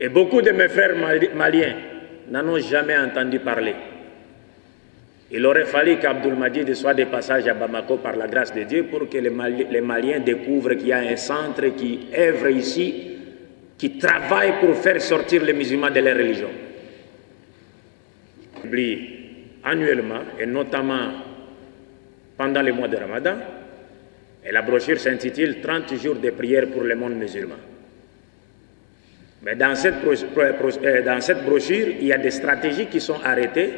Et beaucoup de mes frères maliens n'en ont jamais entendu parler. Il aurait fallu qu'Abdoul Majid soit de passage à Bamako par la grâce de Dieu pour que les Maliens découvrent qu'il y a un centre qui œuvre ici, qui travaille pour faire sortir les musulmans de leur religion. On publie annuellement, et notamment pendant le mois de Ramadan, et la brochure s'intitule « 30 jours de prière pour le monde musulman ». Mais dans cette brochure, il y a des stratégies qui sont arrêtées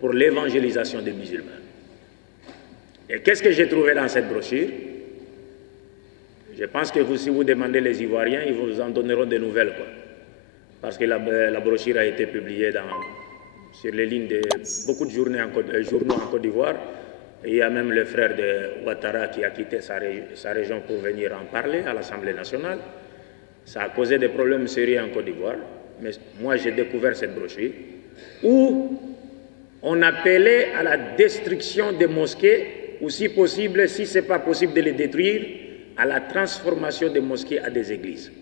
pour l'évangélisation des musulmans. Et qu'est-ce que j'ai trouvé dans cette brochure? Je pense que si vous demandez les Ivoiriens, ils vous en donneront des nouvelles, quoi. Parce que la brochure a été publiée sur les lignes de beaucoup de journaux en Côte d'Ivoire. Et il y a même le frère de Ouattara qui a quitté sa région pour venir en parler à l'Assemblée nationale. Ça a causé des problèmes sérieux en Côte d'Ivoire. Mais moi, j'ai découvert cette brochure où on appelait à la destruction des mosquées, ou si possible, si ce n'est pas possible de les détruire, à la transformation des mosquées à des églises.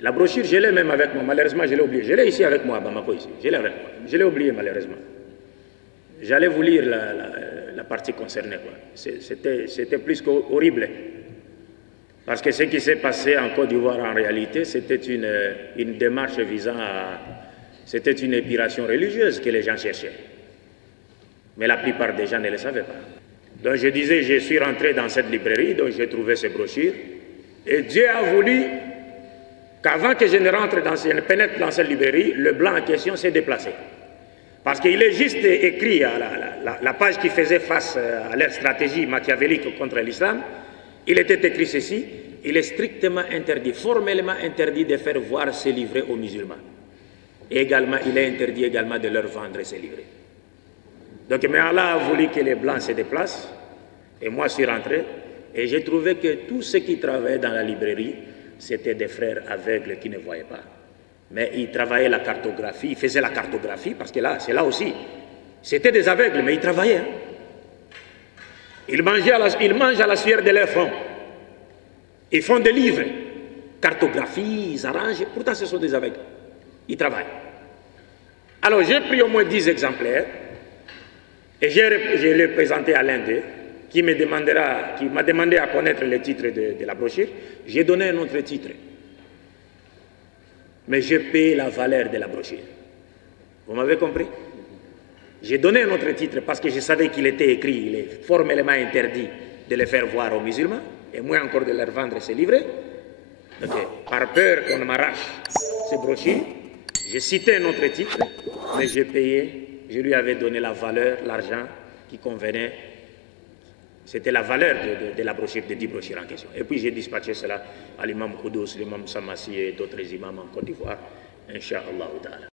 La brochure, je l'ai même avec moi, malheureusement je l'ai oublié. Je l'ai ici avec moi à Bamako, ici. Je l'ai avec moi. Je l'ai oublié malheureusement. J'allais vous lire la partie concernée. C'était plus qu'horrible. Parce que ce qui s'est passé en Côte d'Ivoire en réalité, c'était une démarche visant à... C'était une épiration religieuse que les gens cherchaient. Mais la plupart des gens ne le savaient pas. Donc je disais, je suis rentré dans cette librairie, donc j'ai trouvé ces brochures. Et Dieu a voulu qu'avant que je ne pénètre dans cette librairie, le blanc en question s'est déplacé. Parce qu'il est juste écrit à la page qui faisait face à leur stratégie machiavélique contre l'islam, il était écrit ceci: il est strictement interdit, formellement interdit de faire voir ces livrets aux musulmans. Et également, il est interdit également de leur vendre ces livrets. Donc, mais Allah a voulu que les blancs se déplacent, et moi je suis rentré, et j'ai trouvé que tous ceux qui travaillaient dans la librairie, c'était des frères aveugles qui ne voyaient pas. Mais ils travaillaient la cartographie, ils faisaient la cartographie, parce que là, c'est là aussi. C'était des aveugles, mais ils travaillaient. Hein. Ils mangent à la sueur de leur front. Ils font des livres, cartographie, ils arrangent, pourtant ce sont des aveugles. Ils travaillent. Alors j'ai pris au moins 10 exemplaires, et je l'ai présenté à l'un d'eux, qui m'a demandé à connaître le titre de la brochure. J'ai donné un autre titre. Mais j'ai payé la valeur de la brochure. Vous m'avez compris? J'ai donné un autre titre parce que je savais qu'il était écrit, il est formellement interdit de les faire voir aux musulmans, et moins encore de leur vendre ces livrets. Donc, par peur qu'on m'arrache ces brochures, j'ai cité un autre titre, mais j'ai payé, je lui avais donné la valeur, l'argent qui convenait. C'était la valeur de la brochure, des 10 brochures en question. Et puis j'ai dispatché cela à l'imam Koudous, l'imam Samassi et d'autres imams en Côte d'Ivoire, Inch'Allah.